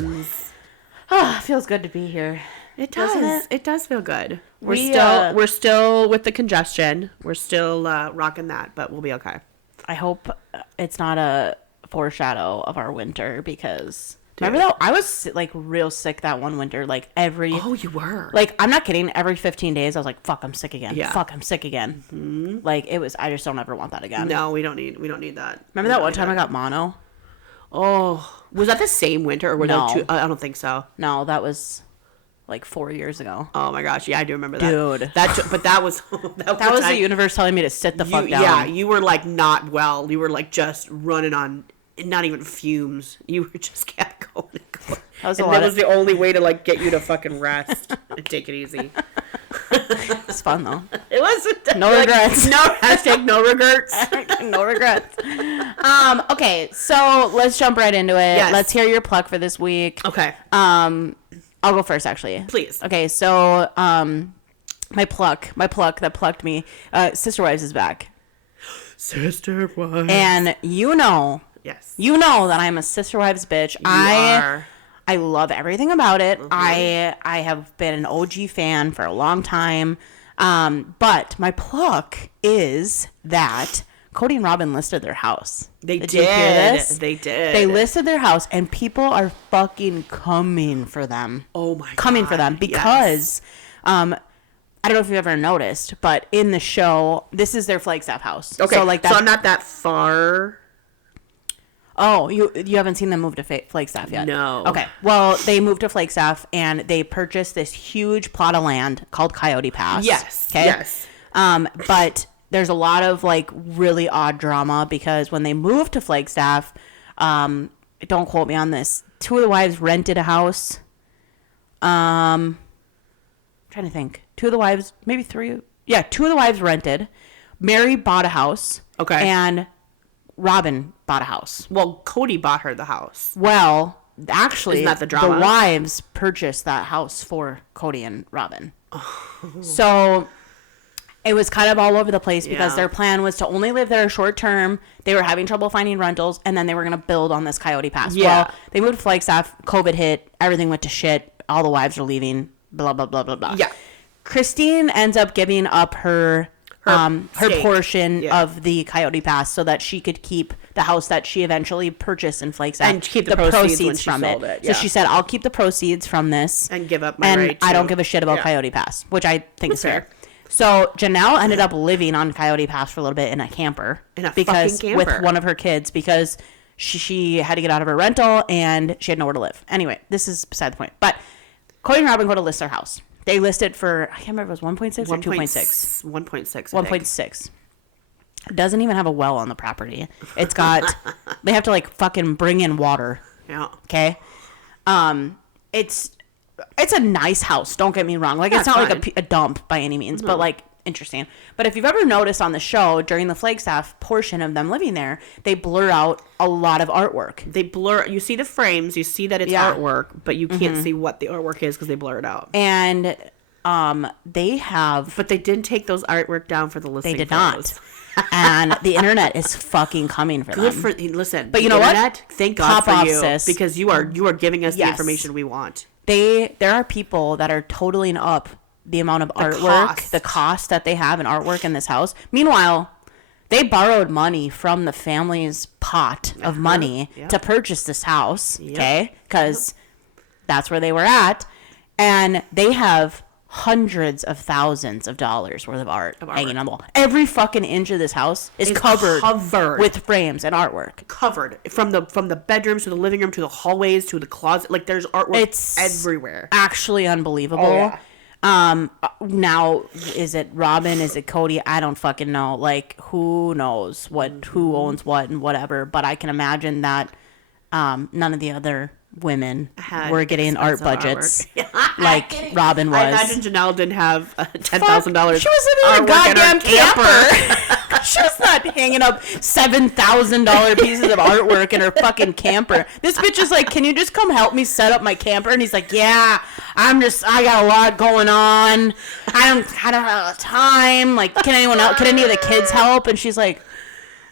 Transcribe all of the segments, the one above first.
congratulations. Feels good to be here. It does. Doesn't it? It does feel good. We're still with the congestion. We're still rocking that, but we'll be okay. I hope it's not a foreshadow of our winter because remember though, I was like real sick that one winter. Like Oh, you were. Like, I'm not kidding. Every 15 days, I was like, "Fuck, I'm sick again." Yeah. Fuck, I'm sick again. Mm-hmm. Like it was. I just don't ever want that again. No, we don't need that. Remember that one time I got mono? Oh, was that the same winter or were there two? I don't think so. No, that was like 4 years ago. Oh my gosh, yeah, I do remember that. Dude, but that was that was the universe telling me to sit the fuck down. Yeah, you were like not well. You were like just running on not even fumes. You were just kept going and going. That was the only way to like get you to fucking rest and take it easy. It's fun though. It was no regrets. No hashtag no regrets. No regrets. Okay, so let's jump right into it. Yes. Let's hear your pluck for this week. Okay. I'll go first actually. Please. Okay, so my pluck that plucked me. Sister Wives is back. Sister Wives. And yes. You know that I'm a Sister Wives bitch. I love everything about it. Mm-hmm. I have been an OG fan for a long time. But my pluck is that Cody and Robin listed their house. Did you hear this? They did. They listed their house, and people are fucking coming for them. Oh my god. Coming for them because, I don't know if you've ever noticed, but in the show, this is their Flagstaff house. Okay, so I'm not that far. Oh, you haven't seen them move to Flagstaff yet? No. Okay. Well, they moved to Flagstaff, and they purchased this huge plot of land called Coyote Pass. Yes. Okay? Yes. But there's a lot of, like, really odd drama because when they moved to Flagstaff, don't quote me on this, 2 of the wives rented a house. I'm trying to think. 2 of the wives, maybe 3. Yeah, 2 of the wives rented. Mary bought a house. Okay. And Robin bought a house. Well, Cody bought her the house. Well, actually, isn't that the drama? The wives purchased that house for Cody and Robin. So it was kind of all over the place because their plan was to only live there short term. They were having trouble finding rentals, and then they were going to build on this Coyote Pass. Yeah. Well, they moved to Flagstaff. COVID hit. Everything went to shit. All the wives are leaving. Blah, blah, blah, blah, blah. Yeah. Christine ends up giving up her portion of the Coyote Pass so that she could keep the house that she eventually purchased in Flagstaff and keep the proceeds when she sold it. So she said, "I'll keep the proceeds from this and give up my and right I don't give a shit about Coyote Pass," which I think is fair. So Janelle ended up living on Coyote Pass for a little bit in a camper, with one of her kids because she had to get out of her rental and she had nowhere to live. Anyway, this is beside the point. But Cody and Robin go to list their house. They listed for, I can't remember if it was 1.6 or 2.6. 1.6. 1.6. It doesn't even have a well on the property. It's got, they have to like fucking bring in water. Yeah. Okay. It's a nice house. Don't get me wrong. Like, it's not like a dump by any means, but like interesting. But if you've ever noticed on the show during the Flagstaff portion of them living there, they blur out a lot of artwork. You see the frames, you see that it's artwork, but you can't see what the artwork is because they blur it out. And they have, but they didn't take those artwork down for the listing. They did not. And the internet is fucking coming for them. Listen. But you know what? Thank God for you, sis. because you are giving us the information we want. There are people that are totaling up the amount of artwork, the cost that they have in artwork in this house. Meanwhile, they borrowed money from the family's pot of money to purchase this house, okay? Because that's where they were at. And they have hundreds of thousands of dollars worth of art hanging on the wall. Every fucking inch of this house is covered with frames and artwork. Covered. From the bedrooms to the living room to the hallways to the closet. Like, there's artwork everywhere. Actually unbelievable. Oh, yeah. Now, is it Robin? Is it Cody? I don't fucking know. Like, who knows who owns what and whatever. But I can imagine that none of the other women were getting art budgets like Robin was. I imagine Janelle didn't have $10,000. She was in a goddamn camper. She was not hanging up $7,000 pieces of artwork in her fucking camper. This bitch is like, "Can you just come help me set up my camper?" And he's like, "Yeah, I got a lot going on. I don't have time. Like, can any of the kids help?" And she's like,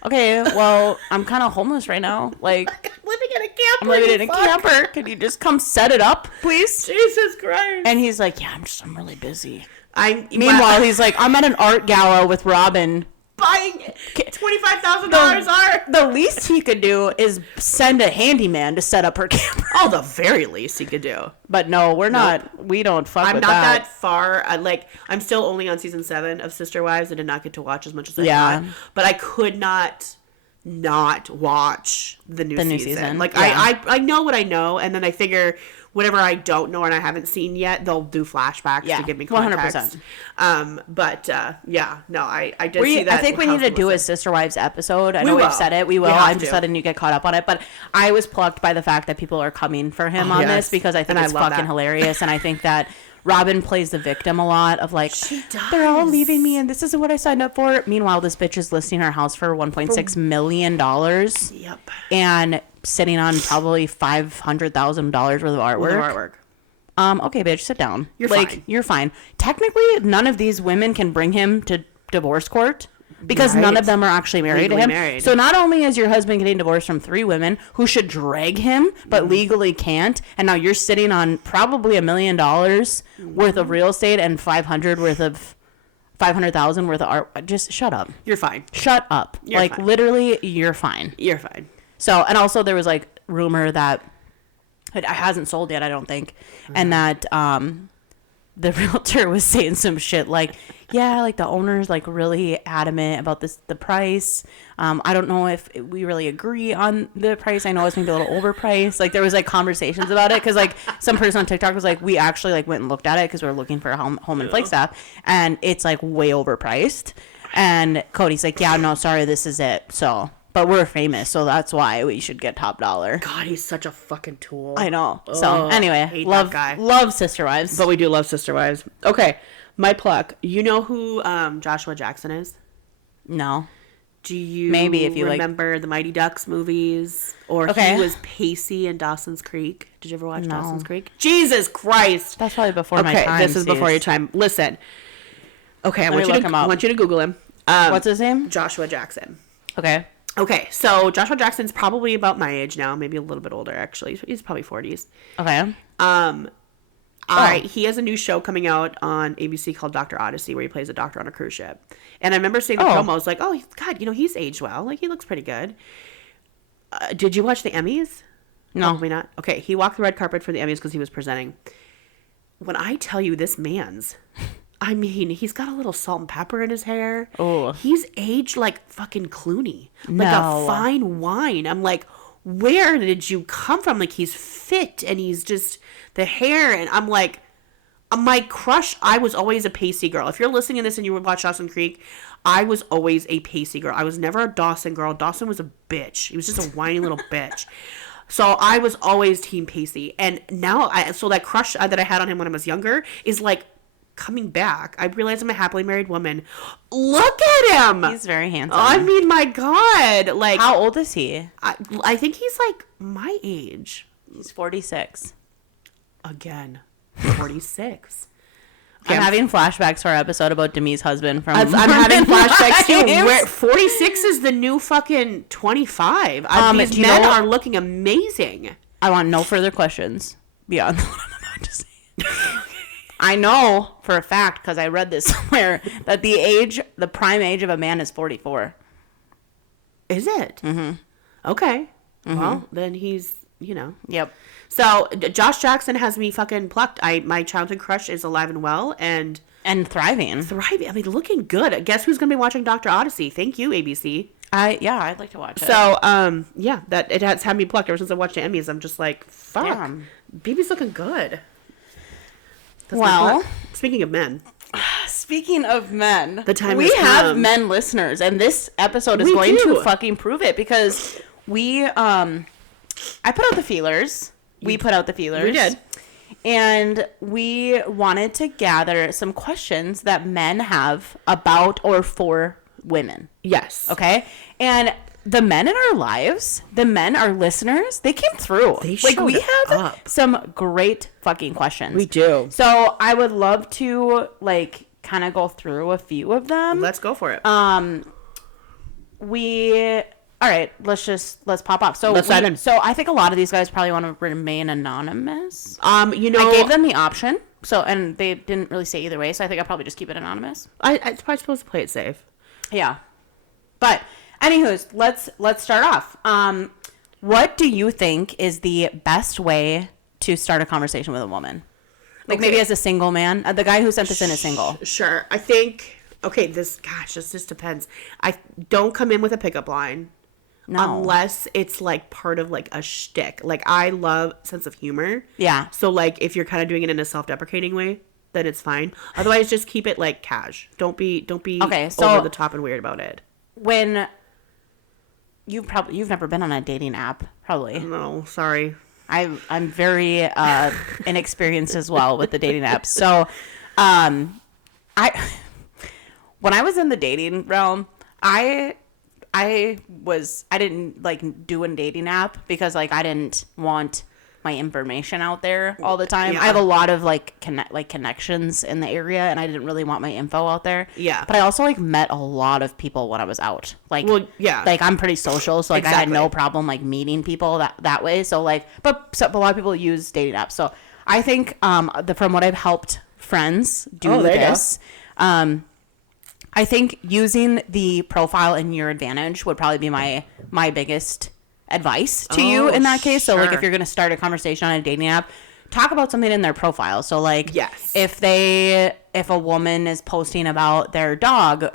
"Okay, well, I'm kind of homeless right now. Like, living in a camper. I'm living in a camper. Can you just come set it up, please? Jesus Christ. And he's like, yeah, I'm really busy. Meanwhile, he's like, I'm at an art gala with Robin. Buying $25,000 art. The least he could do is send a handyman to set up her camper. Oh, the very least he could do. But no, we're not. We don't fuck with that. I'm not that far. I'm still only on season 7 of Sister Wives. I did not get to watch as much as I thought. But I could not watch the new season. Like, I know what I know, and then I figure whatever I don't know and I haven't seen yet, they'll do flashbacks to give me context. 100%. I did see that. I think we need to do a Sister Wives episode. I know we've said it. We will. I'm just letting you get caught up on it. But I was plucked by the fact that people are coming for him on this because I think it's fucking hilarious. And I think that Robin plays the victim a lot of like, they're all leaving me and this isn't what I signed up for. Meanwhile, this bitch is listing her house for $1.6 million. Yep. And sitting on probably $500,000 worth of artwork. Okay, bitch, sit down. You're fine. Technically, none of these women can bring him to divorce court because none of them are actually married to him. Married. So not only is your husband getting divorced from 3 women who should drag him, but legally can't, and now you're sitting on probably $1 million worth of real estate and $500,000 worth of art. Just shut up. You're fine. Shut up. You're fine. Literally, you're fine. You're fine. So, and also there was like rumor that it hasn't sold yet, I don't think. And that the realtor was saying some shit like, yeah, like the owner's like really adamant about the price. I don't know if we really agree on the price. I know it's maybe a little overpriced. Like there was like conversations about it. Cause like some person on TikTok was like, we actually like went and looked at it cause we were looking for a home and flake stuff. And it's like way overpriced. And Cody's like, yeah, no, sorry, this is it. So. But we're famous, so that's why we should get top dollar. God, he's such a fucking tool. I know. So anyway, love Sister Wives. But we do love Sister Wives. Okay, my pluck. You know who Joshua Jackson is? No. Do you maybe if you remember the Mighty Ducks movies? Or he was Pacey in Dawson's Creek. Did you ever watch Dawson's Creek? Jesus Christ! That's probably before my time. Okay, this is before your time. Listen. Okay, I want you to Google him. What's his name? Joshua Jackson. Okay, so Joshua Jackson's probably about my age now, maybe a little bit older actually. He's probably 40s. Okay. He has a new show coming out on ABC called Dr. Odyssey where he plays a doctor on a cruise ship. And I remember seeing the promos like, oh God, he's aged well. Like he looks pretty good. Did you watch the Emmys? No. Probably not. Okay, he walked the red carpet for the Emmys because he was presenting. When I tell you this he's got a little salt and pepper in his hair. Oh. He's aged like fucking Clooney. Like a fine wine. I'm like, where did you come from? Like, he's fit and he's just the hair. And I'm like, my crush, I was always a Pacey girl. If you're listening to this and you would watch Dawson's Creek, I was always a Pacey girl. I was never a Dawson girl. Dawson was a bitch. He was just a whiny little bitch. So I was always Team Pacey. And now, so that crush that I had on him when I was younger is like, coming back. I realize I'm a happily married woman. Look at him. He's very handsome. I mean, my God. Like, how old is he? I think he's like my age. He's 46. Again, 46. Okay, I'm having flashbacks to our episode about Demi's husband from I'm having flashbacks too. Where 46 is the new fucking 25. These men are looking amazing. I want no further questions beyond what I'm about to say. I know for a fact, because I read this somewhere, that the prime age of a man is 44. Is it? Mm-hmm. Okay. Mm-hmm. Well, then he's, Yep. So, Josh Jackson has me fucking plucked. My childhood crush is alive and well and thriving. I mean, looking good. Guess who's going to be watching Dr. Odyssey? Thank you, ABC. I'd like to watch it. So, that it has had me plucked ever since I watched the Emmys. I'm just like, fuck. Damn. BB's looking good. Well, speaking of men, the time we have men listeners, and this episode is going to fucking prove it because I put out the feelers. We put out the feelers. We did. And we wanted to gather some questions that men have about or for women. Yes. Okay. And the men in our lives, our listeners, they came through. They showed we have up. Some great fucking questions. We do. So I would love to kind of go through a few of them. Let's go for it. All right, let's pop off. So so I think a lot of these guys probably want to remain anonymous. I gave them the option. So, and they didn't really say either way, so I think I'll probably just keep it anonymous. I'm probably supposed to play it safe. Yeah. But, anywho's, let's start off. What do you think is the best way to start a conversation with a woman? Like, maybe as a single man? The guy who sent this in is single. Sure. I think, this just depends. I don't come in with a pickup line. No. Unless it's, like, part of, like, a shtick. Like, I love sense of humor. Yeah. So, like, if you're kind of doing it in a self-deprecating way, then it's fine. Otherwise, just keep it, like, cash. Don't be over the top and weird about it. When you've never been on a dating app, probably. No, sorry. I'm very inexperienced as well with the dating apps. So, when I was in the dating realm, I didn't like do a dating app because like I didn't want my information out there all the time. Yeah. I have a lot of like connections in the area, and I didn't really want my info out there. Yeah. But I also like met a lot of people when I was out. Like, well, yeah. Like I'm pretty social, so like exactly. I had no problem like meeting people that way. So like, but a lot of people use dating apps. So I think from what I've helped friends do this, I think using the profile in your advantage would probably be my biggest advice to you in that case. Sure. So like if you're going to start a conversation on a dating app, talk about something in their profile. So like if a woman is posting about their dog,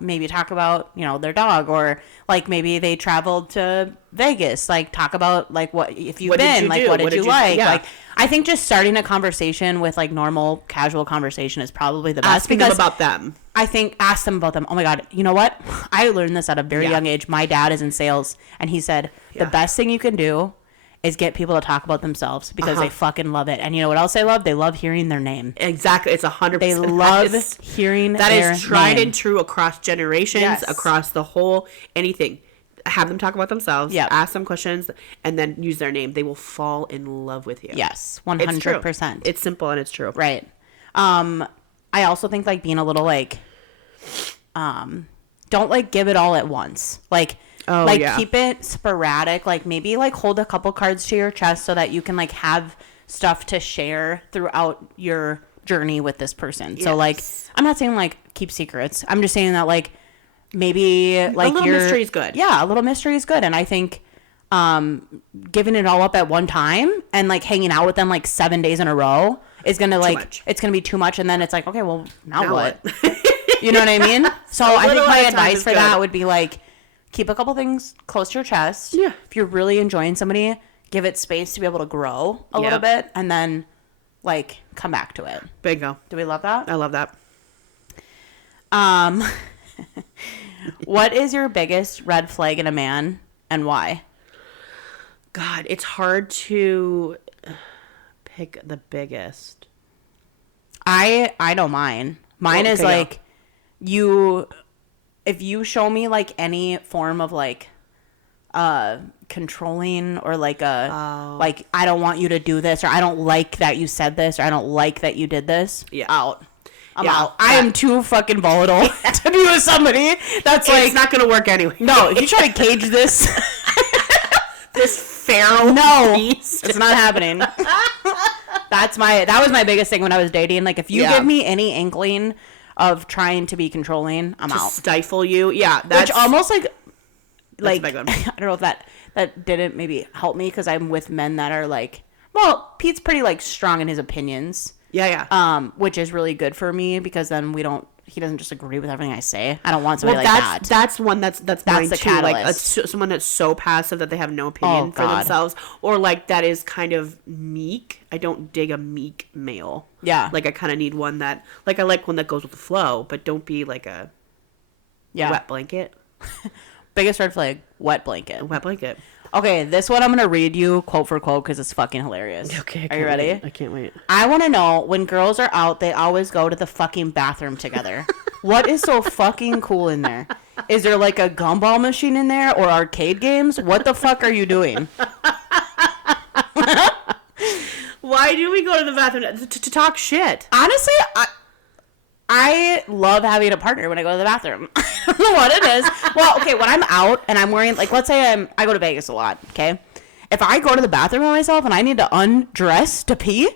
maybe talk about, their dog, or like maybe they traveled to Vegas, like talk about like what if you've been, like what did you like? Yeah. Like I think just starting a conversation with like normal casual conversation is probably the best. Asking them about them. I think ask them about them. Oh my God, you know what? I learned this at a very young age. My dad is in sales, and he said the best thing you can do is get people to talk about themselves because they fucking love it. And you know what else they love? They love hearing their name. Exactly. It's 100%. They love hearing their name. That is tried and true across generations, across the whole anything. Have them talk about themselves. Yeah. Ask them questions, and then use their name. They will fall in love with you. Yes, 100%. It's simple and it's true. Right. I also think like being a little like, don't like give it all at once. Like. Keep it sporadic, like maybe like hold a couple cards to your chest so that you can like have stuff to share throughout your journey with this person. Yes. So like I'm not saying like keep secrets. I'm just saying that like maybe like a little mystery is good. Yeah, a little mystery is good. And I think giving it all up at one time and like hanging out with them like 7 days in a row is gonna like it's gonna be too much, and then it's like, okay, well now what? You know what I mean? So I think my advice for that would be like keep a couple things close to your chest. Yeah. If you're really enjoying somebody, give it space to be able to grow a little bit, and then, like, come back to it. Bingo. Do we love that? I love that. What is your biggest red flag in a man, and why? God, it's hard to pick the biggest. I know mine. Mine is, like, if you show me like any form of like controlling or like like I don't want you to do this, or I don't like that you said this, or I don't like that you did this, out. I'm out. I am too fucking volatile to be with somebody that's like it's not gonna work anyway. No, if you try to cage this this feral beast. It's not happening. That was my biggest thing when I was dating. Like if you give me any inkling of trying to be controlling, I'm out. Stifle you. Yeah. Which almost like I don't know if that didn't maybe help me because I'm with men that are like, well, Pete's pretty like strong in his opinions. Yeah. Which is really good for me because then he doesn't just agree with everything I say. I don't want somebody like that. That's one that's mine the too. Catalyst. Like someone that's so passive that they have no opinion for themselves, or like that is kind of meek. I don't dig a meek male. Yeah. Like I kind of need one that like I like one that goes with the flow, but don't be like a wet blanket. Biggest red flag, wet blanket. Wet blanket. Okay, this one I'm going to read you quote for quote because it's fucking hilarious. Okay. Are you ready? I can't wait. I want to know, when girls are out, they always go to the fucking bathroom together. What is so fucking cool in there? Is there like a gumball machine in there or arcade games? What the fuck are you doing? Why do we go to the bathroom? To talk shit? Honestly, I love having a partner when I go to the bathroom. I don't know what it is. Well, okay, when I'm out and I'm wearing, like, let's say I go to Vegas a lot, okay? If I go to the bathroom by myself and I need to undress to pee,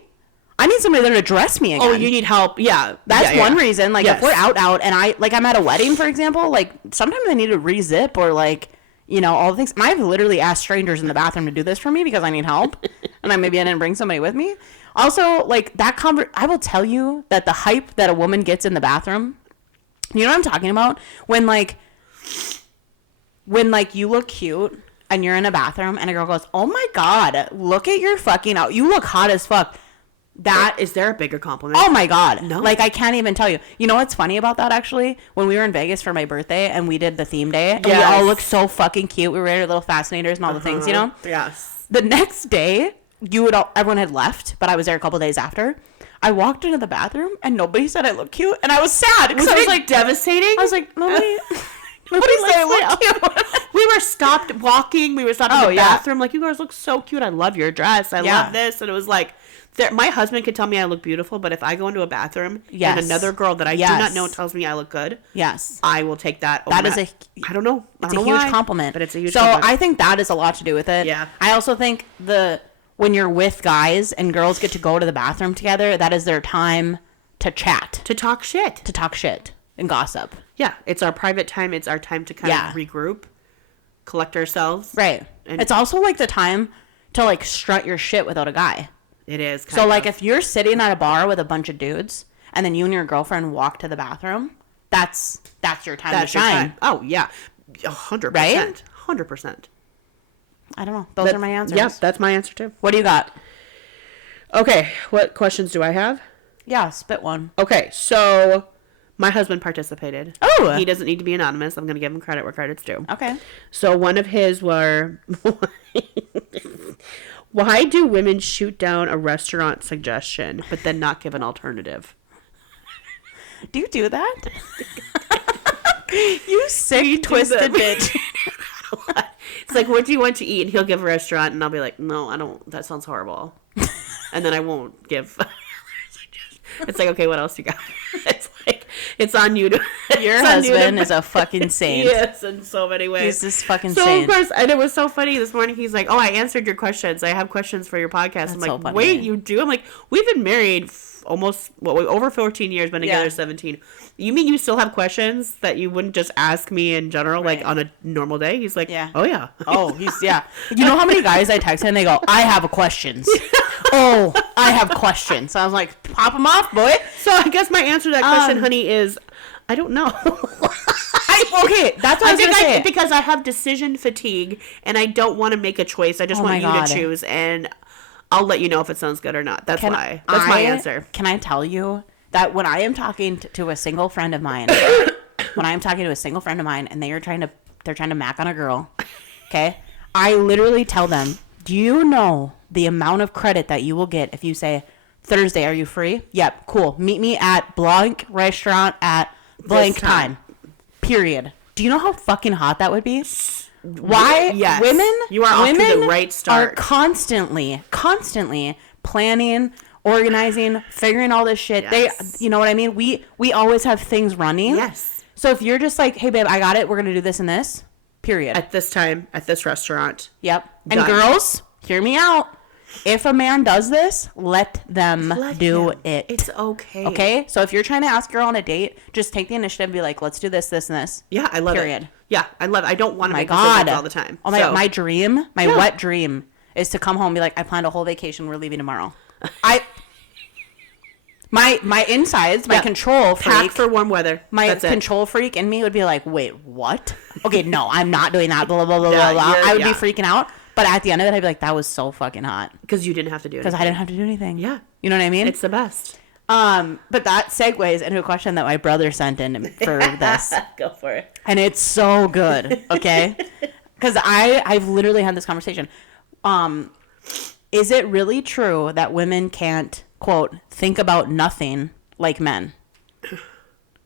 I need somebody there to dress me again. Oh, you need help. Yeah. That's one reason. Like, if we're out and I'm at a wedding, for example, like, sometimes I need to re-zip or, like, you know, all the things. And I've literally asked strangers in the bathroom to do this for me because I need help. And I didn't bring somebody with me. Also, like, I will tell you that the hype that a woman gets in the bathroom, you know what I'm talking about? When you look cute and you're in a bathroom and a girl goes, oh my God, look at your fucking out. You look hot as fuck. Is there a bigger compliment? Oh my God. No. Like, I can't even tell you. You know what's funny about that, actually? When we were in Vegas for my birthday and we did the theme day, and we all looked so fucking cute. We were in our little fascinators and all the things, you know? Yes. The next day, everyone had left, but I was there a couple days after. I walked into the bathroom and nobody said I looked cute, and I was sad because I was like devastating. I was like, nobody said I looked cute. We were stopped walking. We were stopped in the bathroom. Like, you guys look so cute. I love your dress. I love this. And it was like, my husband can tell me I look beautiful, but if I go into a bathroom and another girl that I do not know tells me I look good, I will take that. I don't know. It's a huge compliment. But it's a huge compliment. So I think that is a lot to do with it. Yeah. I also think when you're with guys and girls get to go to the bathroom together, that is their time to chat. To talk shit. And gossip. Yeah. It's our private time. It's our time to kind of regroup, collect ourselves. Right. And it's also like the time to like strut your shit without a guy. It is. So like if you're sitting at a bar with a bunch of dudes and then you and your girlfriend walk to the bathroom, that's your time to shine. Oh, yeah. 100%. Right? 100%. I don't know. Those are my answers. Yeah, that's my answer too. What do you got? Okay, what questions do I have? Yeah, spit one. Okay, so my husband participated. Oh! He doesn't need to be anonymous. I'm going to give him credit where credit's due. Okay. So one of his were, why do women shoot down a restaurant suggestion but then not give an alternative? Do you do that? You sick, twisted bitch. It's like, what do you want to eat? And he'll give a restaurant, and I'll be like, no, I don't. That sounds horrible. And then I won't give. It's like, okay, what else you got? It's like, it's on you. Your husband is a fucking saint. Yes, in so many ways. He's this fucking saint. saint. So, of course, and it was so funny this morning. He's like, oh, I answered your questions. I have questions for your podcast. I'm like, wait, you do? I'm like, we've been married almost, over 14 years, been together 17. You mean you still have questions that you wouldn't just ask me in general, like on a normal day? He's like, oh, yeah. Oh, You know how many guys I text and they go, I have questions. Oh, I have questions. So I was like, pop them off, boy. So I guess my answer to that question, honey, is I don't know. Okay, that's what I was going to say. Because I have decision fatigue and I don't want to make a choice. I just want you to choose, and I'll let you know if it sounds good or not. That's why. That's my answer. Can I tell you that when I am talking to a single friend of mine, and they're trying to mac on a girl, okay, I literally tell them, do you know the amount of credit that you will get if you say, Thursday, are you free? Yep, cool. Meet me at blank restaurant at blank time. Period. Do you know how fucking hot that would be? Why? Yes. Women off to the right start. Are constantly planning, organizing, figuring all this shit. Yes. You know what I mean? We always have things running. Yes. So if you're just like, hey babe, I got it. We're going to do this and this. Period. At this time, at this restaurant. Yep. Done. And girls, hear me out. If a man does this, let them do it. It's okay. Okay? So if you're trying to ask a girl on a date, just take the initiative and be like, let's do this, this, and this. Yeah, I love it. Yeah, I love it. I don't want to make decisions all the time. Oh my God. My dream, wet dream is to come home and be like, I planned a whole vacation. We're leaving tomorrow. My insides, my control freak. Pack for warm weather. That's control freak in me would be like, wait, what? Okay, no, I'm not doing that. Blah, blah, blah, blah, blah. I would be freaking out. But at the end of it, I'd be like, that was so fucking hot. Because you didn't have to do anything. Because I didn't have to do anything. Yeah. You know what I mean? It's the best. But that segues into a question that my brother sent in for this. Go for it. And it's so good, okay? Because I've literally had this conversation. Is it really true that women can't, quote, think about nothing like men?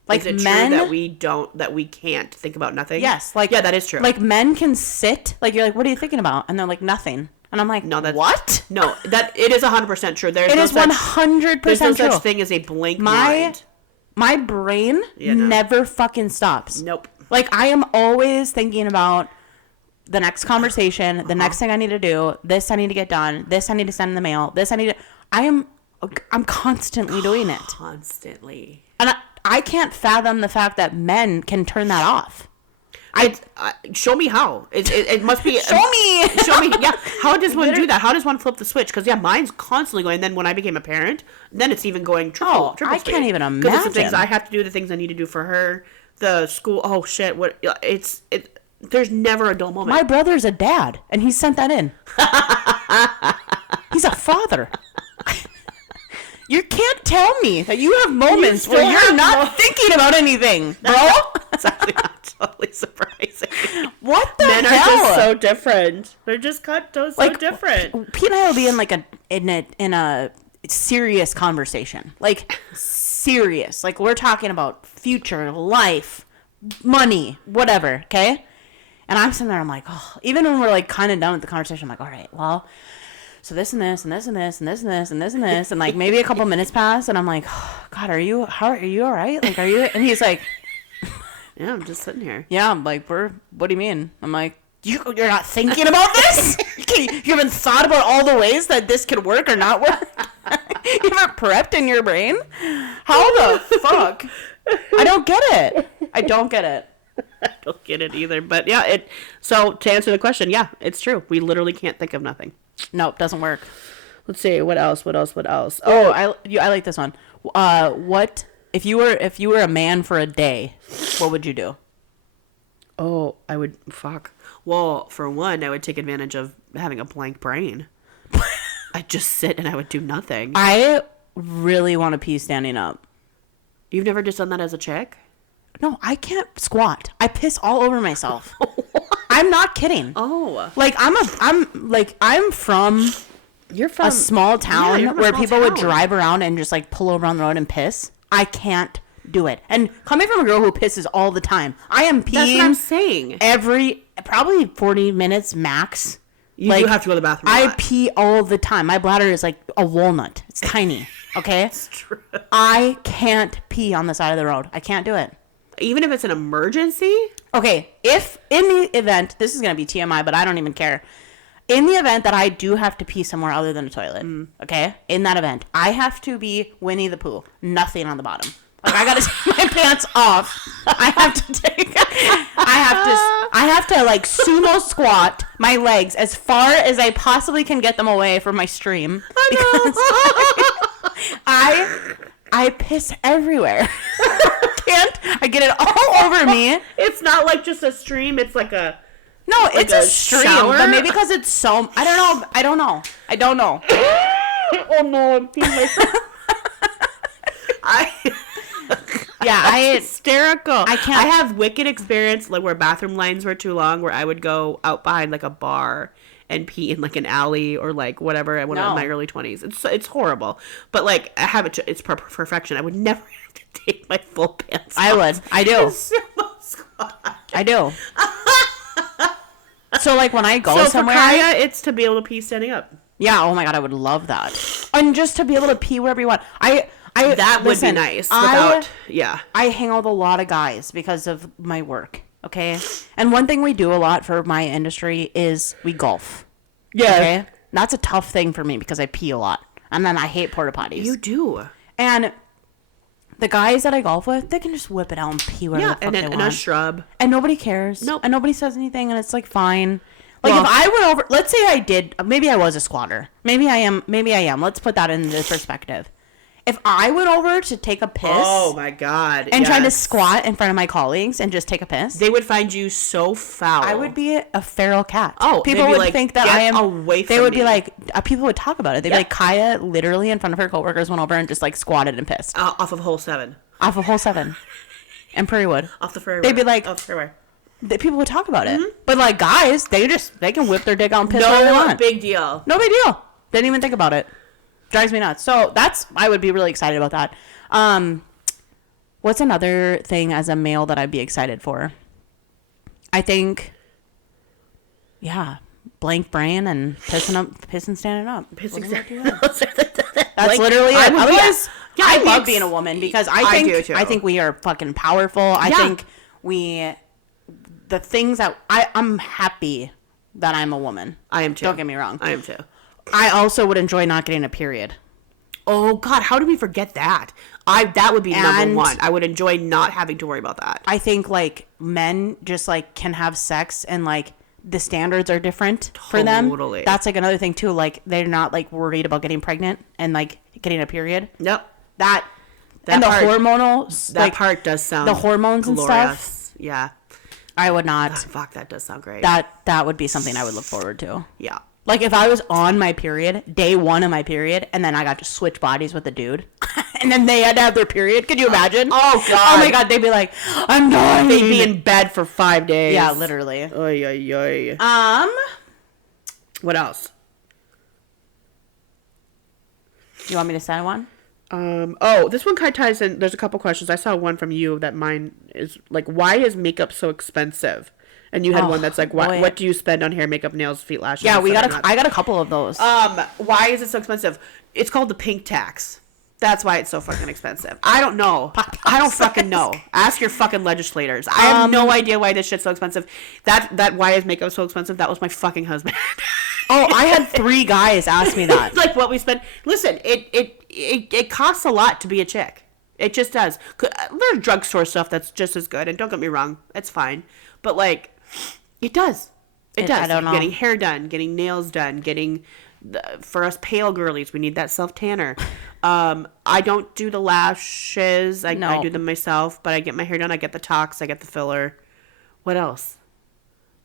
Like, is it men, true that we can't think about nothing? Yes. Yeah, that is true. Like, men can sit, like, you're like, what are you thinking about? And they're like, nothing. And I'm like, no, that's what? No, it is 100% true. It is 100% true. There's no such thing as a blank mind. My brain never fucking stops. Nope. Like, I am always thinking about the next conversation, the next thing I need to do, this I need to get done, this I need to send in the mail, this I need to... I'm constantly doing it. Constantly. And I can't fathom the fact that men can turn that off. Show me how. It must be... Show me! Show me. Yeah. How does one do that? How does one flip the switch? Because, mine's constantly going. And then when I became a parent, then it's even going triple I speed. can't even imagine. Because it's the things I have to do, the things I need to do for her, the school... Oh, shit. There's never a dull moment. My brother's a dad, and he sent that in. He's a father. You can't tell me that you have moments where you're not thinking about anything, bro. It's actually not totally surprising. What the Men hell? are just so different. They're just so different. Pete and I will be in a serious conversation. Like, serious. Like, we're talking about future, life, money, whatever, okay? And I'm sitting there, I'm like, oh, even when we're like kind of done with the conversation, I'm like, all right, well... So this and this and this and this and this and this and this and this and like maybe a couple minutes pass and I'm like, oh, God, are you all right? Like, are you? And he's like, yeah, I'm just sitting here. Yeah, I'm like, what do you mean? I'm like, you're not thinking about this? You haven't thought about all the ways that this could work or not work? You haven't prepped in your brain? How the fuck? I don't get it. I don't get it either. But yeah, so to answer the question, yeah, it's true. We literally can't think of nothing. Nope, doesn't work. Let's see, what else? Oh, I like this one. What if you were a man for a day? What would you do? Oh, I would Well, for one, I would take advantage of having a blank brain. I'd just sit and I would do nothing. I really want to pee standing up. You've never just done that as a chick? No, I can't squat. I piss all over myself. I'm not kidding. Oh. Like, I'm from You're from a small town where people would drive around and just like pull over on the road and piss. I can't do it. And coming from a girl who pisses all the time, I am peeing. That's what I'm saying. Probably 40 minutes max. You do have to go to the bathroom. I pee all the time. My bladder is like a walnut. It's tiny. Okay? It's true. I can't pee on the side of the road. I can't do it. Even if it's an emergency? Okay, if in the event, this is going to be TMI, but I don't even care. In the event that I do have to pee somewhere other than a toilet, okay? In that event, I have to be Winnie the Pooh. Nothing on the bottom. Like, I got to take my pants off. I have to like sumo squat my legs as far as I possibly can get them away from my stream. Because I piss everywhere. I get it all over me. It's not like just a stream. It's like a... No, it's a stream. Shower? But maybe because it's so... I don't know. Oh no, I'm peeing myself. Hysterical. I can't. I have wicked experience like where bathroom lines were too long, where I would go out behind like a bar and pee in like an alley or like whatever when I was in my early 20s. It's horrible, but like I have it's perfection. I would never have to take my full pants off. I would. I do. I do. So like when I go somewhere, for Kiah, it's to be able to pee standing up. Yeah. Oh my God, I would love that. And just to be able to pee wherever you want. That would be nice. I hang out with a lot of guys because of my work. Okay. And one thing we do a lot for my industry is we golf. Yeah. Okay. That's a tough thing for me because I pee a lot. And then I hate porta potties. You do. And the guys that I golf with, they can just whip it out and pee wherever the fuck they want. And a shrub. And nobody cares. Nope. And nobody says anything and it's like fine. Like if I went over, let's say I did, maybe I was a squatter. Maybe I am. Let's put that into perspective. If I went over to take a piss, oh my God, and tried to squat in front of my colleagues and just take a piss, they would find you so foul. I would be a feral cat. Oh, people would think that I am. Away from they would me. be like, people would talk about it. They'd be like, Kiah literally in front of her coworkers went over and just like squatted and pissed off of hole 7. Off of hole 7, and Prairiewood. Off the Prairiewood. They'd be like, off the Prairiewood. People would talk about it, but like guys, they can whip their dick out and piss wherever they want. Big deal. No big deal. Didn't even think about it. Drives me nuts. So I would be really excited about that. What's another thing as a male that I'd be excited for? I think, blank brain and pissing standing up. Pissing standing up. That's literally it. Yeah, I love being a woman because I do too. think we are fucking powerful. I think the things that I'm happy that I'm a woman. I am too. Don't get me wrong. I am too. I also would enjoy not getting a period. Oh God, how did we forget that? That would be number one. I would enjoy not having to worry about that. I think like men just like can have sex and like the standards are different for them. Totally. That's like another thing too. Like they're not like worried about getting pregnant and like getting a period. Yep. That and part, the hormonal that like, part does sound the hormones glorious. And stuff. Yeah. I would not. Fuck, that does sound great. That would be something I would look forward to. Yeah. Like if I was on my period, day one of my period, and then I got to switch bodies with a dude, and then they had to have their period. Could you imagine? Oh God! Oh my God! They'd be like, "I'm dying." They'd be in bed for 5 days. Yeah, literally. Oy, oy, oy. What else? You want me to send one? This one kind of ties in. There's a couple questions. I saw one from you that mine is like, why is makeup so expensive? And you had one that's like, what do you spend on hair, makeup, nails, feet, lashes? Yeah, I got a couple of those. Why is it so expensive? It's called the pink tax. That's why it's so fucking expensive. I don't know. I don't fucking know. Ask your fucking legislators. I have no idea why this shit's so expensive. That why is makeup so expensive? That was my fucking husband. Oh, I had 3 guys ask me that. Like what we spend. Listen, it costs a lot to be a chick. It just does. There's drugstore stuff that's just as good, and don't get me wrong, it's fine. But like, it does. It does. I don't know. Getting hair done, getting nails done, for us pale girlies, we need that self tanner. I don't do the lashes. I do them myself, but I get my hair done. I get the tox. I get the filler. What else?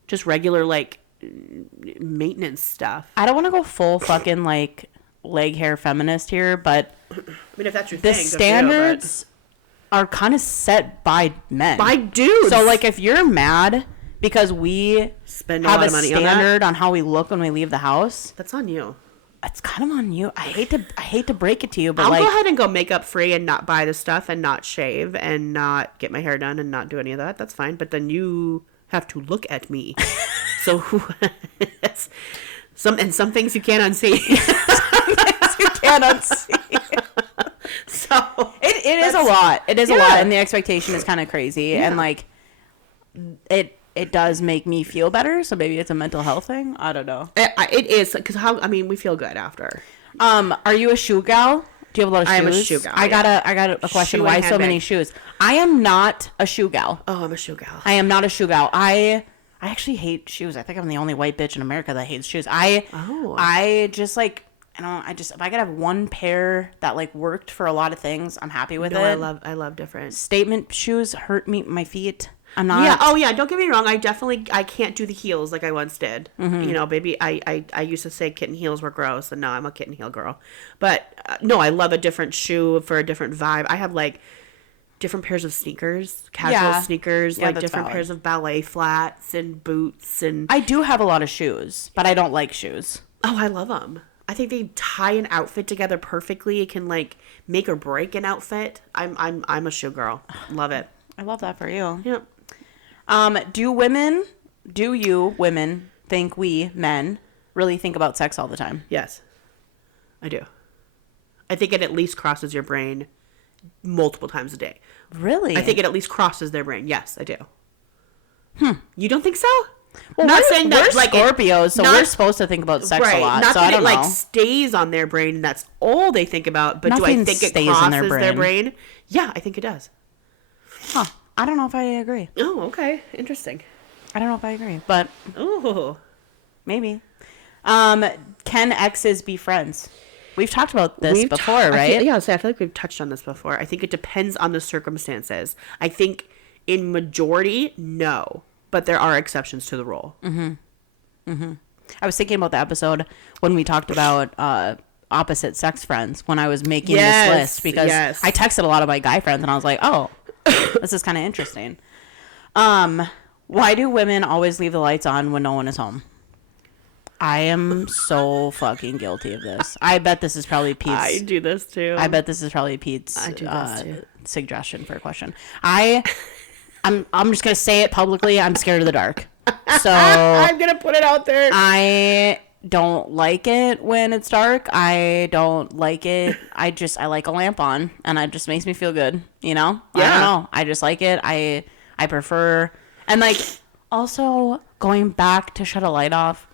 Just regular like maintenance stuff. I don't want to go full fucking like leg hair feminist here, but I mean, if that's your thing, the standards are kind of set by men, by dudes. So like, if you're mad because we spend a lot of money standard on how we look when we leave the house, that's on you. It's kind of on you. I hate to break it to you, but I'll go ahead and go makeup free and not buy the stuff and not shave and not get my hair done and not do any of that. That's fine. But then you have to look at me. So some things you can't unsee. You can't unsee. So it is a lot. It is a lot, and the expectation is kind of crazy, and like it does make me feel better. So maybe it's a mental health thing. I don't know. It is because we feel good after. Are you a shoe gal? Do you have a lot of shoes? I am a shoe gal. I got a question. Why so many shoes? I am not a shoe gal. Oh, I'm a shoe gal. I am not a shoe gal. I actually hate shoes. I think I'm the only white bitch in America that hates shoes. I just like, if I could have one pair that like worked for a lot of things, I'm happy with it. I love different. Statement shoes hurt my feet. I'm not. Yeah. Oh yeah. Don't get me wrong. I can't do the heels like I once did. Mm-hmm. You know, baby. I used to say kitten heels were gross, and now I'm a kitten heel girl. But no, I love a different shoe for a different vibe. I have like different pairs of sneakers, casual sneakers, like different pairs of ballet flats and boots, and I do have a lot of shoes, but I don't like shoes. Oh, I love them. I think they tie an outfit together perfectly. It can like make or break an outfit. I'm a shoe girl. Love it. I love that for you. Yep. Do you women think we men really think about sex all the time? Yes, I do. I think it at least crosses your brain multiple times a day. Really? I think it at least crosses their brain. Yes, I do. You don't think so? Well, not saying that we're like Scorpios, so we're supposed to think about sex a lot. Not so that I don't it know. Like stays on their brain and that's all they think about. But Nothing do I think it stays crosses in their brain? Yeah, I think it does. Huh. I don't know if I agree. Oh, okay. Interesting. I don't know if I agree, but maybe. Can exes be friends? We've talked about this before, right? I feel like we've touched on this before. I think it depends on the circumstances. I think in majority, no. But there are exceptions to the rule. Mm-hmm. Mm-hmm. I was thinking about the episode when we talked about opposite sex friends when I was making this list because I texted a lot of my guy friends and I was like, oh, this is kind of interesting. Why do women always leave the lights on when no one is home? I am so fucking guilty of this. I bet this is probably Pete's. I do this too. I bet this is probably Pete's suggestion for a question. I'm just gonna say it publicly. I'm scared of the dark. So I'm gonna put it out there. I don't like it when it's dark. I don't like it. I like a lamp on, and it just makes me feel good, you know? Yeah. I don't know. I just like it. I prefer, and like, also going back to shut a light off,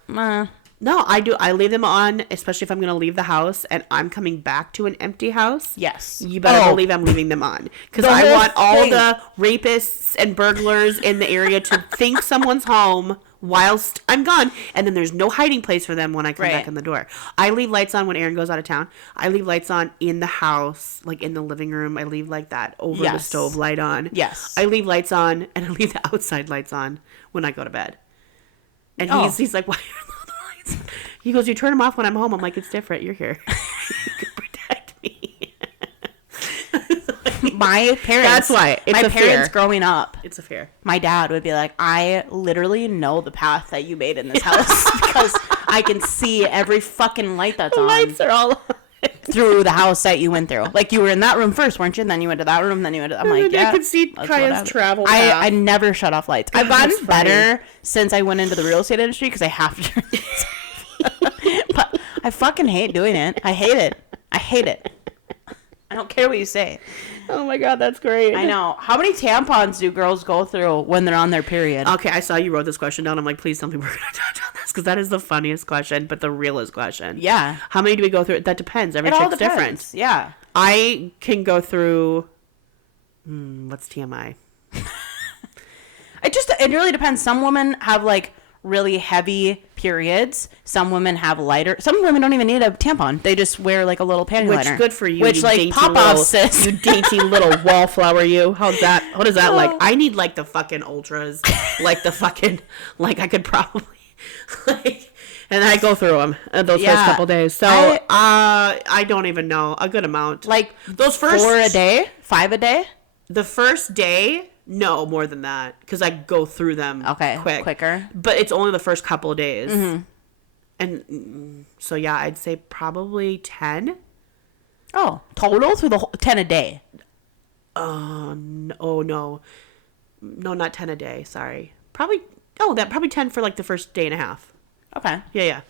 No, I do. I leave them on, especially if I'm going to leave the house and I'm coming back to an empty house. Yes. You better believe I'm leaving them on. Because I want all the rapists and burglars in the area to think someone's home whilst I'm gone. And then there's no hiding place for them when I come back in the door. I leave lights on when Aaron goes out of town. I leave lights on in the house, like in the living room. I leave like that over the stove light on. Yes. I leave lights on and I leave the outside lights on when I go to bed. And he's like, why are the lights? He goes, you turn them off when I'm home. I'm like, it's different. You're here. You can protect me. My parents. That's why. My parents growing up. It's a fear. My dad would be like, I literally know the path that you made in this house because I can see every fucking light that's on. Lights are all through the house that you went through. Like, you were in that room first, weren't you? And then you went to that room, then you went to... I'm like, yeah. I could see Kiah's travel path. I never shut off lights. I've gotten better since I went into the real estate industry because I have to turn these off. But I fucking hate doing it. I hate it. I don't care what you say. Oh my God, that's great. I know. How many tampons do girls go through when they're on their period? Okay, I saw you wrote this question down. I'm like, please tell me we're going to touch on this because that is the funniest question, but the realest question. Yeah. How many do we go through? That depends. Every chick's different. Yeah. I can go through... what's TMI? It really depends. Some women have like really heavy periods. Some women have lighter. Some women don't even need a tampon. They just wear like a little panty liner. Which good for you. Which you like pop off, sis. You dainty little wallflower. You. How's that? What is that like? I need like the fucking ultras. Like the fucking like I could probably like. And I go through them those first couple days. So I don't even know a good amount. Like those first 4 a day, 5 a day. The first day. No, more than that, because I go through them quicker. But it's only the first couple of days. Mm-hmm. And so, yeah, I'd say probably 10. Oh, total through the whole 10 a day? No, not 10 a day, sorry. Probably 10 for like the first day and a half. Okay. Yeah.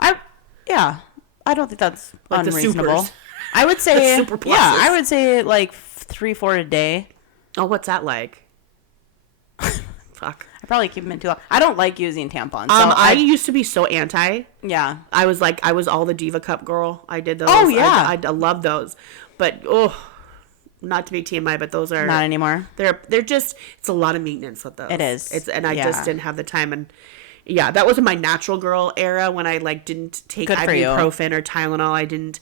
I don't think that's like unreasonable. I would say, super pluses. Yeah, I would say like 3-4 a day. Oh, what's that like? Fuck. I probably keep them in too long. I don't like using tampons. So I used to be so anti. Yeah. I was all the Diva Cup girl. I did those. Oh, yeah. I love those. But, not to be TMI, but those are... Not anymore. They're just... It's a lot of maintenance with those. It is. I just didn't have the time. And, yeah, that was in my natural girl era when I, like, didn't take ibuprofen or Tylenol. I didn't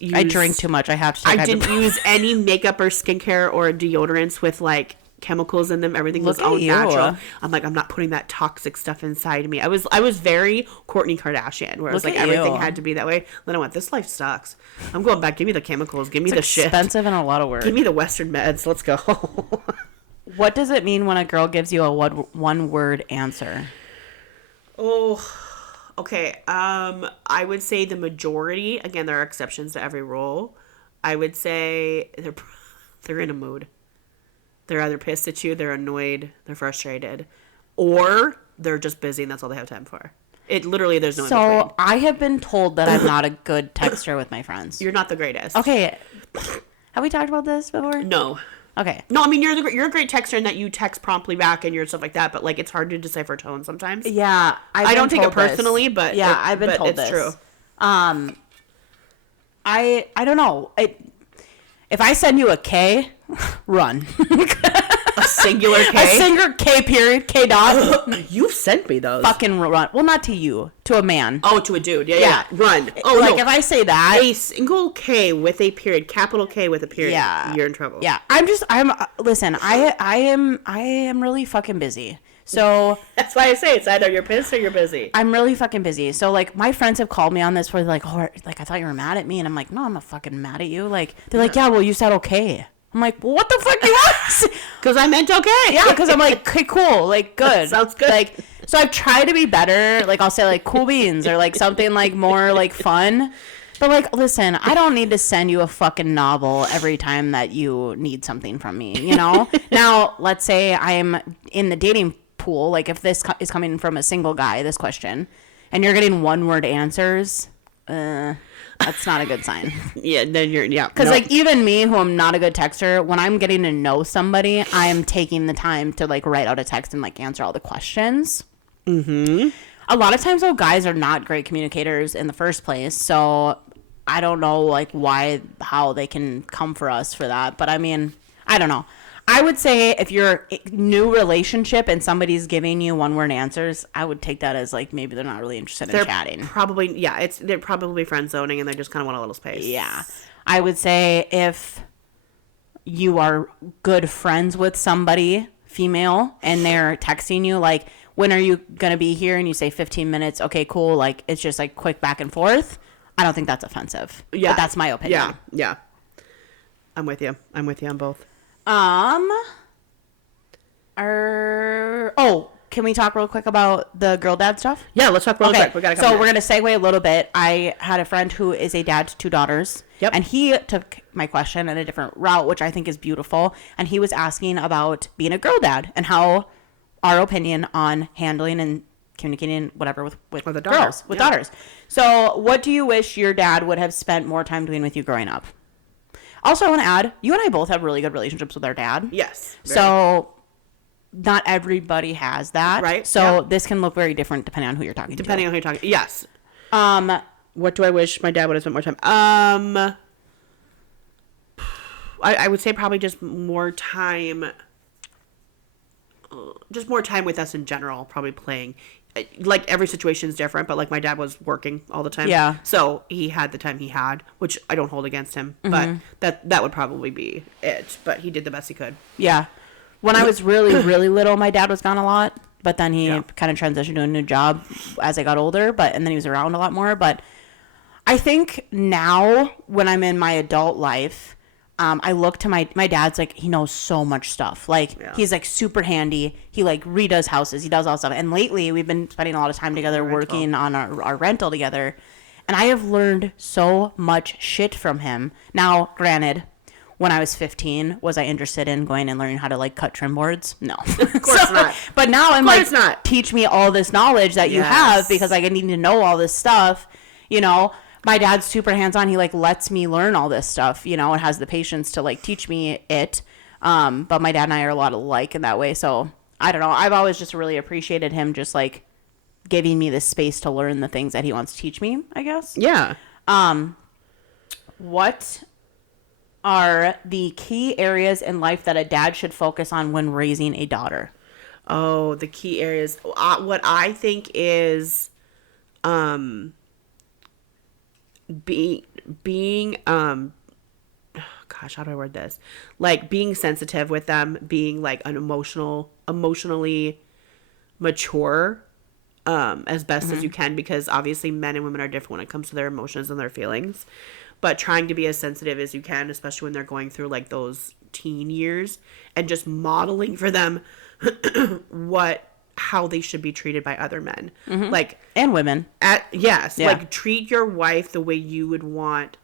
use... I drink too much. I have to take I didn't use any makeup or skincare or deodorants with, like, chemicals in them. Everything was all natural. I'm like, I'm not putting that toxic stuff inside me. I was very Kourtney Kardashian, where it was like everything had to be that way. Then I went, this life sucks. I'm going back. Give me the chemicals. Give me the shit. Expensive and a lot of work. Give me the Western meds. Let's go. What does it mean when a girl gives you a one-word answer? Oh, okay. I would say the majority. Again, there are exceptions to every rule. I would say they're in a mood. They're either pissed at you, they're annoyed, they're frustrated, or they're just busy and that's all they have time for. It literally, there's no in between. So I have been told that I'm not a good texter with my friends. You're not the greatest. Okay. Have we talked about this before? No. Okay. No, I mean, you're a great texter in that you text promptly back and you're stuff like that, but like it's hard to decipher tone sometimes. Yeah. I don't take it personally, but yeah, I've been told it's this. True. I don't know. If I send you a K, run. A singular K? A singular K period, K dot. You've sent me those. Fucking run. Well, not to you. To a man. Oh, to a dude. Yeah. Run. Oh, like, no. If I say that. A single K with a period, capital K with a period. Yeah. You're in trouble. Yeah. Listen, I am really fucking busy. So that's why I say it's either you're pissed or you're busy. I'm really fucking busy. So like my friends have called me on this where they're like, oh, like I thought you were mad at me, and I'm like, no, I'm not fucking mad at you. Like they're like, yeah, well you said okay. I'm like, well, what the fuck you want? Because I meant okay. Yeah, because I'm like, okay, cool, like good. Sounds good. Like so I've tried to be better. Like I'll say like cool beans or like something like more like fun. But like, listen, I don't need to send you a fucking novel every time that you need something from me. You know. Now let's say I'm in the dating pool, like if this is coming from a single guy, this question, and you're getting one-word answers, that's not a good sign. Yeah, then because like even me, who I'm not a good texter, when I'm getting to know somebody, I am taking the time to like write out a text and like answer all the questions. Mm-hmm. A lot of times though, guys are not great communicators in the first place, so I don't know like how they can come for us for that. But I mean, I don't know. I would say if you're a new relationship and somebody's giving you one-word answers, I would take that as like maybe they're not really interested in chatting. They're probably friend zoning and they just kind of want a little space. Yeah. I would say if you are good friends with somebody, female, and they're texting you like, when are you going to be here? And you say 15 minutes. Okay, cool. Like it's just like quick back and forth. I don't think that's offensive. Yeah. But that's my opinion. Yeah. I'm with you on both. Can we talk real quick about the girl dad stuff? Yeah, let's talk real quick. We're going to segue a little bit. I had a friend who is a dad to 2 daughters. Yep. And he took my question in a different route, which I think is beautiful. And he was asking about being a girl dad and how our opinion on handling and communicating whatever with the girls, with daughters. So what do you wish your dad would have spent more time doing with you growing up? Also, I want to add, you and I both have really good relationships with our dad. Yes. So, not everybody has that. Right. So, This can look very different depending on who you're talking to. Depending on who you're talking to. Yes. What do I wish my dad would have spent more time? I would say probably just more time with us in general, probably playing. Like every situation is different, but like my dad was working all the time. Yeah. So he had the time he had, which I don't hold against him, but that would probably be it. But he did the best he could. Yeah. When I was really, really little, my dad was gone a lot, but then he kind of transitioned to a new job as I got older, and then he was around a lot more. But I think now when I'm in my adult life, I look to my dad's like, he knows so much stuff. Like he's like super handy. He like redoes houses. He does all stuff. And lately we've been spending a lot of time together working on our rental together. And I have learned so much shit from him. Now, granted, when I was 15, was I interested in going and learning how to like cut trim boards? No. Of course not. But now I'm like, teach me all this knowledge that you have because like, I need to know all this stuff, you know. My dad's super hands-on. He, like, lets me learn all this stuff, you know, and has the patience to, like, teach me it. But my dad and I are a lot alike in that way. So, I don't know. I've always just really appreciated him just, like, giving me the space to learn the things that he wants to teach me, I guess. Yeah. What are the key areas in life that a dad should focus on when raising a daughter? Oh, the key areas. What I think is... being gosh, how do I word this? Like being sensitive with them, being like emotionally mature as best as you can, because obviously men and women are different when it comes to their emotions and their feelings, but trying to be as sensitive as you can, especially when they're going through like those teen years, and just modeling for them how they should be treated by other men, like, and women. Like treat your wife the way you would want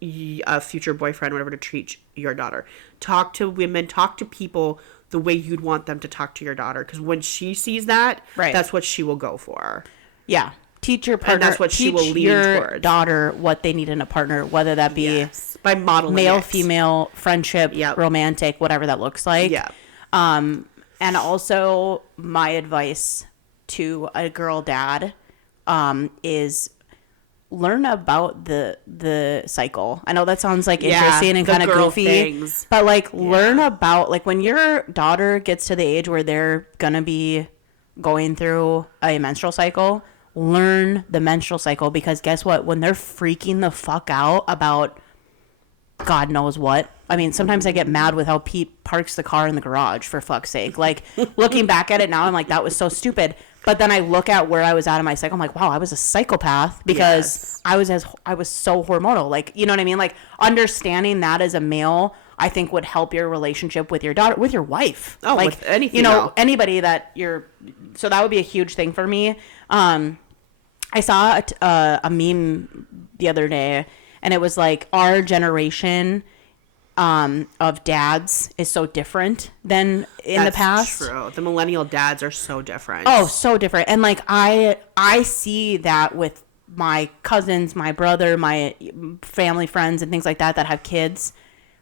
a future boyfriend, whatever, to treat your daughter. Talk to women, talk to people the way you'd want them to talk to your daughter, because when she sees that, that's what she will go for. Yeah, teach your partner. And that's what she will lean towards. Daughter what they need in a partner, whether that be by modeling male, female, friendship, romantic, whatever that looks like. And also, my advice to a girl dad is learn about the cycle. I know that sounds like interesting and kind of goofy, but like learn about like when your daughter gets to the age where they're gonna be going through a menstrual cycle, learn the menstrual cycle, because guess what? When they're freaking the fuck out about God knows what. I mean, sometimes I get mad with how Pete parks the car in the garage, for fuck's sake. Like, looking back at it now, I'm like, that was so stupid. But then I look at where I was at in my cycle. I'm like, wow, I was a psychopath because I was so hormonal. Like, you know what I mean? Like, understanding that as a male, I think would help your relationship with your daughter, with your wife. Oh, like, with anything. You know, anybody that you're. So that would be a huge thing for me. I saw a meme the other day, and it was like, our generation of dads is so different than in the past. That's true. The millennial dads are so different. Oh, so different. And like I see that with my cousins, my brother, my family friends and things like that have kids.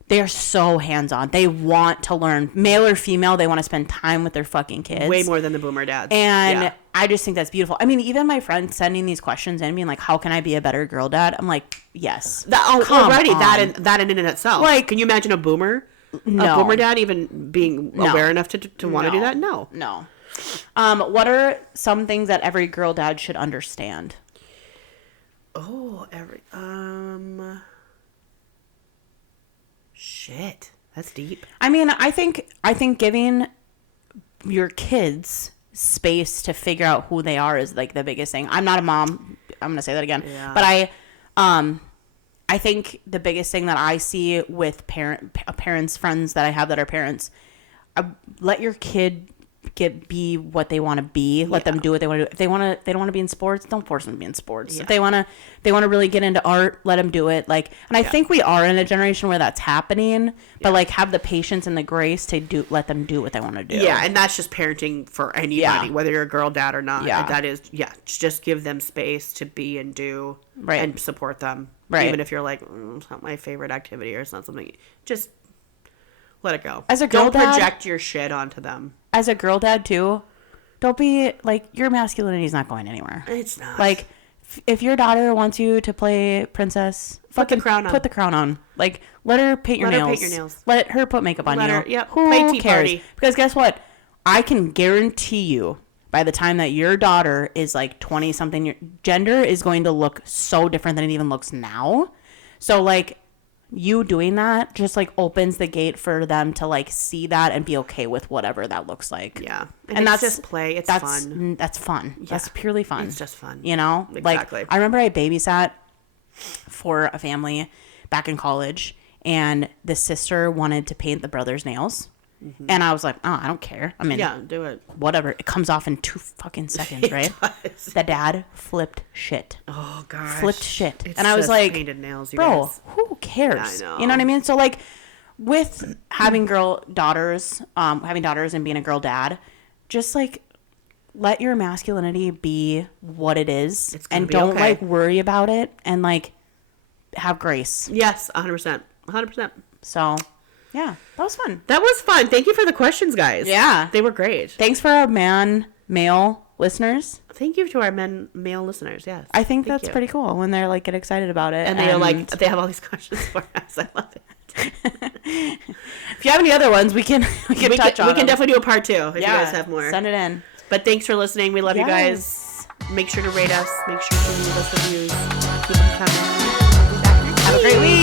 They're so hands-on. They want to learn. Male or female, they want to spend time with their fucking kids. Way more than the boomer dads. And I just think that's beautiful. I mean, even my friends sending these questions and being like, how can I be a better girl dad? I'm like, yes. Already, that in and of itself. Like, can you imagine a boomer? No. A boomer dad even being aware enough to want to do that? No. No. What are some things that every girl dad should understand? Oh, shit. That's deep. I mean, I think giving your kids space to figure out who they are is like the biggest thing. I'm not a mom. I'm going to say that again. Yeah. But I think the biggest thing that I see with parents, friends that I have that are parents, let your kid be what they want to be. Let them do what they want to do. If they don't want to be in sports, don't force them to be in sports. If they want to really get into art, let them do it. Like, and I think we are in a generation where that's happening, but like have the patience and the grace to let them do what they want to do. Yeah, and that's just parenting for anybody, whether you're a girl dad or not. Yeah. That is, just give them space to be and do and support them. Right. Even if you're like, it's not my favorite activity or it's not something, just let it go. As a girl dad, don't project your shit onto them. As a girl dad too, don't be like, your masculinity is not going anywhere. It's not. Like, if your daughter wants you to play princess, put the crown on. Put the crown on. Like, let her paint your nails. Let her put makeup on you. Who Play tea cares? party. Because guess what? I can guarantee you, by the time that your daughter is like 20 something, your gender is going to look so different than it even looks now. So like, you doing that just like opens the gate for them to like see that and be okay with whatever that looks like. Yeah. And that's just play. That's fun. That's fun. Yeah. That's purely fun. It's just fun. You know? Exactly. Like, I remember I babysat for a family back in college, and the sister wanted to paint the brother's nails. Mm-hmm. And I was like, oh, I don't care. I mean, do it. Whatever. It comes off in 2 fucking seconds, right? Does. The dad flipped shit. Oh, gosh. Flipped shit. It's and I was like, painted nails, you bro, guys. who cares? Yeah, I know. You know what I mean? So, like, with having daughters and being a girl dad, just, like, let your masculinity be what it is. And don't, like, worry about it. And, like, have grace. Yes, 100%. 100%. So, yeah, that was fun. That was fun. Thank you for the questions, guys. Yeah. They were great. Thanks for our male listeners. Thank you to our male listeners, yes. I think that's pretty cool when they're, like, get excited about it. And they're like, they have all these questions for us. I love it. If you have any other ones, we can touch on them. We can definitely do a part 2 if you guys have more. Send it in. But thanks for listening. We love you guys. Make sure to rate us. Make sure to leave us reviews. Keep them coming. We'll be back next week. Have a great week.